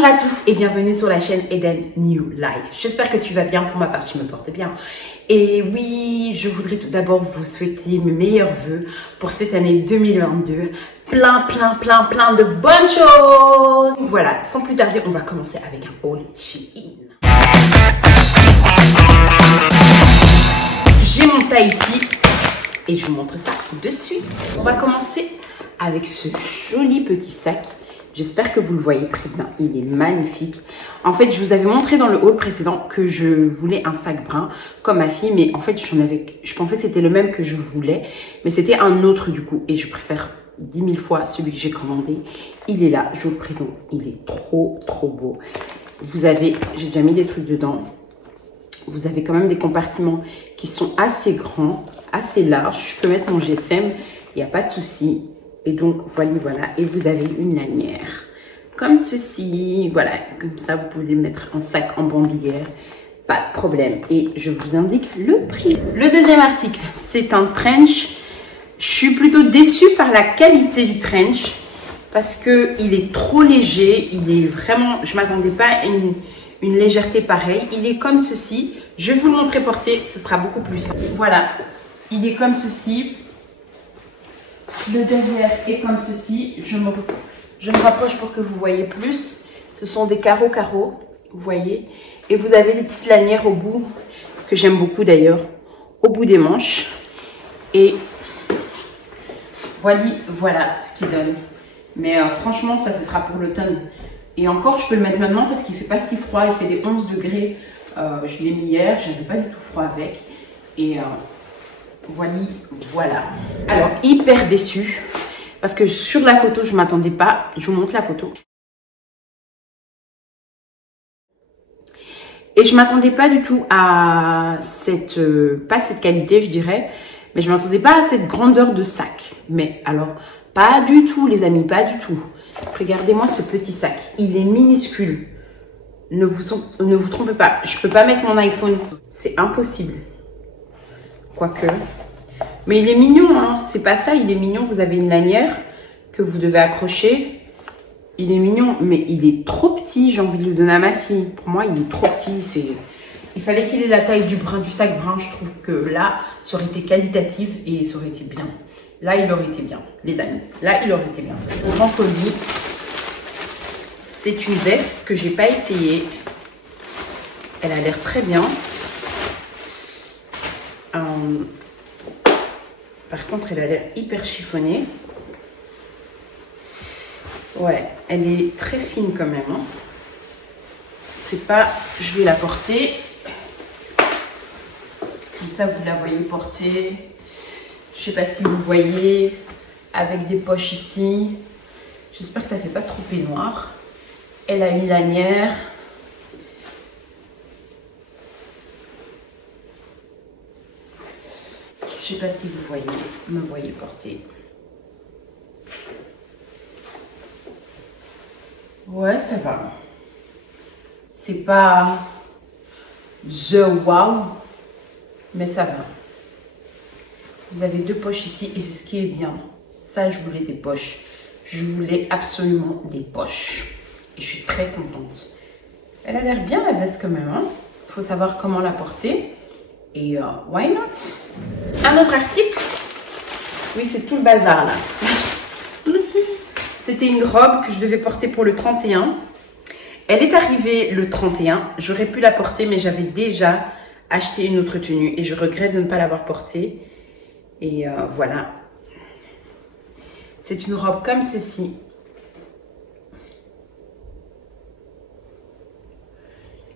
Bonjour à tous et bienvenue sur la chaîne Eden New Life. J'espère que tu vas bien, pour ma part je me porte bien. Et oui, je voudrais tout d'abord vous souhaiter mes meilleurs vœux pour cette année 2022. Plein de bonnes choses. Donc voilà, sans plus tarder, on va commencer avec un haul Shein. J'ai mon tas ici et je vous montre ça de suite. On va commencer avec ce joli petit sac. J'espère que vous le voyez très bien, il est magnifique. En fait, je vous avais montré dans le haul précédent que je voulais un sac brun comme ma fille, mais en fait, je pensais que c'était le même que je voulais, mais c'était un autre du coup, et je préfère 10 000 fois celui que j'ai commandé. Il est là, je vous le présente, il est trop beau. Vous avez, j'ai déjà mis des trucs dedans, vous avez quand même des compartiments qui sont assez grands, assez larges. Je peux mettre mon GSM, il n'y a pas de souci. Et donc, voilà. Et vous avez une lanière. Comme ceci. Voilà. Comme ça, vous pouvez les mettre en sac, en bandoulière. Pas de problème. Et je vous indique le prix. Le deuxième article, c'est un trench. Je suis plutôt déçue par la qualité du trench. Parce qu'il est trop léger. Il est vraiment... Je ne m'attendais pas à une légèreté pareille. Il est comme ceci. Je vais vous le montrer porté. Ce sera beaucoup plus simple. Voilà. Il est comme ceci. Le derrière est comme ceci. Je me rapproche pour que vous voyez plus. Ce sont des carreaux, vous voyez. Et vous avez des petites lanières au bout, que j'aime beaucoup d'ailleurs, au bout des manches. Et voilà ce qu'il donne. Mais franchement, ça, ce sera pour l'automne. Et encore, je peux le mettre maintenant parce qu'il ne fait pas si froid. Il fait des 11 degrés. Je l'ai mis hier, je n'avais pas du tout froid avec. Et... voilà. Alors, hyper déçue. Parce que sur la photo, je ne m'attendais pas. Je vous montre la photo. Et je ne m'attendais pas du tout à cette... pas cette qualité, je dirais. Mais je ne m'attendais pas à cette grandeur de sac. Mais alors, pas du tout, les amis. Pas du tout. Regardez-moi ce petit sac. Il est minuscule. Ne vous trompez pas. Je ne peux pas mettre mon iPhone. C'est impossible. Quoique... Mais il est mignon, hein. C'est pas ça, il est mignon. Vous avez une lanière que vous devez accrocher. Il est mignon, mais il est trop petit. J'ai envie de le donner à ma fille. Pour moi, il est trop petit. Il fallait qu'il ait la taille du sac brun. Je trouve que là, ça aurait été qualitatif et ça aurait été bien. Là, il aurait été bien, les amis. Là, il aurait été bien. Au grand colis, c'est une veste que j'ai pas essayée. Elle a l'air très bien. Par contre, elle a l'air hyper chiffonnée. Ouais, elle est très fine quand même. Hein. C'est pas... Je vais la porter. Comme ça, vous la voyez porter. Je sais pas si vous voyez. Avec des poches ici. J'espère que ça fait pas trop peignoir. Elle a une lanière. Je ne sais pas si vous me voyez porter. Ouais, ça va. C'est pas the wow, mais ça va. Vous avez deux poches ici et c'est ce qui est bien. Ça, je voulais des poches. Je voulais absolument des poches. Et je suis très contente. Elle a l'air bien la veste quand même. Il faut savoir comment la porter. Et why not? Un autre article. Oui, c'est tout le bazar là. C'était une robe que je devais porter pour le 31. Elle est arrivée le 31. J'aurais pu la porter, mais j'avais déjà acheté une autre tenue. Et je regrette de ne pas l'avoir portée. Et voilà. C'est une robe comme ceci.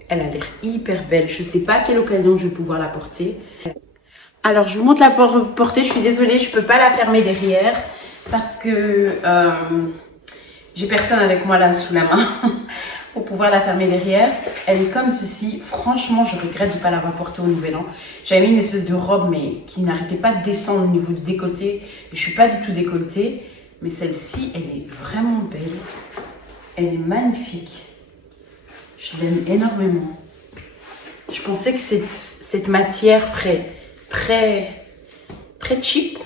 Elle a l'air hyper belle. Je ne sais pas à quelle occasion je vais pouvoir la porter. Alors, je vous montre la portée. Je suis désolée, je ne peux pas la fermer derrière. Parce que j'ai personne avec moi là sous la main. Pour pouvoir la fermer derrière. Elle est comme ceci. Franchement, je regrette de ne pas l'avoir portée au Nouvel An. J'avais mis une espèce de robe, mais qui n'arrêtait pas de descendre au niveau du décolleté. Je ne suis pas du tout décolletée. Mais celle-ci, elle est vraiment belle. Elle est magnifique. Je l'aime énormément. Je pensais que cette matière ferait très cheap.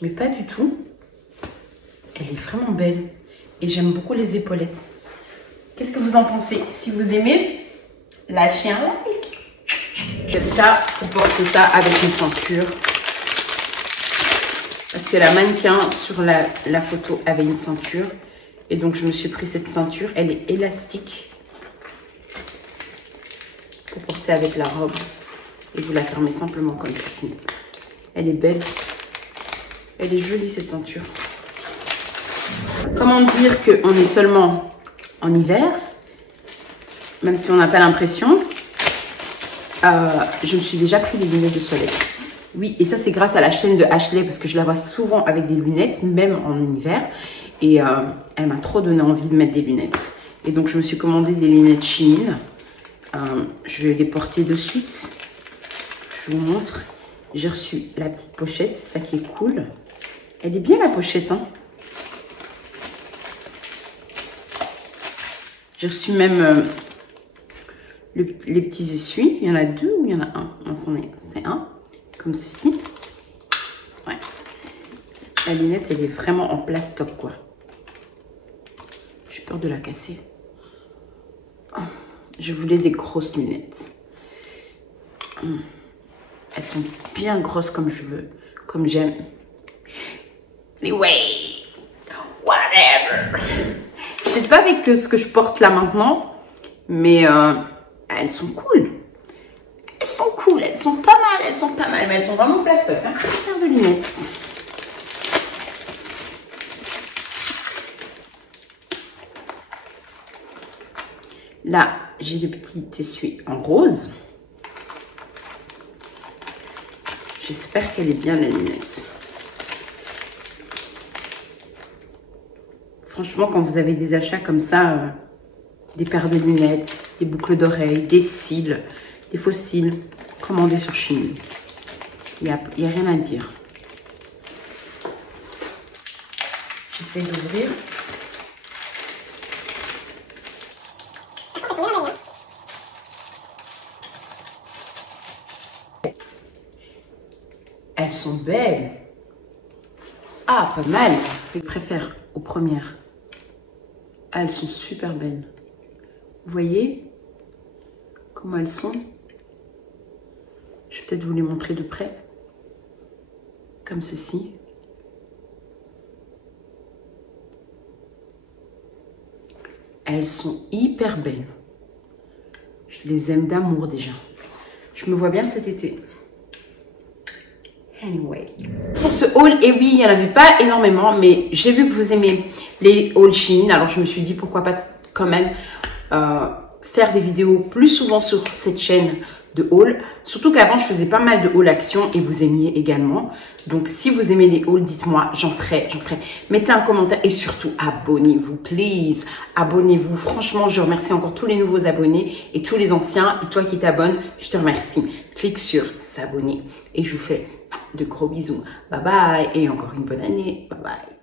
Mais pas du tout. Elle est vraiment belle. Et j'aime beaucoup les épaulettes. Qu'est-ce que vous en pensez? Si vous aimez, lâchez un like. Faites ça, vous portez ça avec une ceinture. Parce que la mannequin sur la photo avait une ceinture. Et donc, je me suis pris cette ceinture. Elle est élastique. Pour porter avec la robe. Et vous la fermez simplement comme ceci. Elle est belle. Elle est jolie, cette ceinture. Comment dire qu'on est seulement en hiver, même si on n'a pas l'impression. Je me suis déjà pris des lunettes de soleil. Oui, et ça, c'est grâce à la chaîne de Ashley, parce que je la vois souvent avec des lunettes, même en hiver. Et elle m'a trop donné envie de mettre des lunettes. Et donc, je me suis commandé des lunettes Shein. Je vais les porter de suite. Je vous montre. J'ai reçu la petite pochette, c'est ça qui est cool. Elle est bien, la pochette, hein. J'ai reçu même les petits essuies. Il y en a 2 ou il y en a un? Non, c'est un. Comme ceci. Ouais. La lunette, elle est vraiment en plastoc, quoi. J'ai peur de la casser. Oh, je voulais des grosses lunettes. Elles sont bien grosses comme je veux. Comme j'aime. Anyway. Whatever. Peut-être pas avec ce que je porte là maintenant. Mais elles sont cool. Elles sont cool, elles sont pas mal, mais elles sont vraiment plastoc. Hein. Paire de lunettes. Là, j'ai le petit essuie en rose. J'espère qu'elle est bien, la lunette. Franchement, quand vous avez des achats comme ça, des paires de lunettes, des boucles d'oreilles, des cils, des faux cils, commandés sur Shein. Il n'y a rien à dire. J'essaie d'ouvrir. Elles sont belles. Ah, pas mal. Je préfère aux premières. Ah, elles sont super belles. Vous voyez comment elles sont? Je vais peut-être vous les montrer de près. Comme ceci. Elles sont hyper belles. Je les aime d'amour déjà. Je me vois bien cet été. Anyway. Pour ce haul, et oui, il n'y en avait pas énormément, mais j'ai vu que vous aimez les hauls Shein. Alors je me suis dit pourquoi pas quand même faire des vidéos plus souvent sur cette chaîne de haul. Surtout qu'avant, je faisais pas mal de haul action et vous aimiez également. Donc, si vous aimez les hauls, dites-moi, j'en ferai. Mettez un commentaire et surtout, abonnez-vous, please. Abonnez-vous. Franchement, je remercie encore tous les nouveaux abonnés et tous les anciens. Et toi qui t'abonnes, je te remercie. Clique sur s'abonner et je vous fais de gros bisous. Bye bye et encore une bonne année. Bye bye.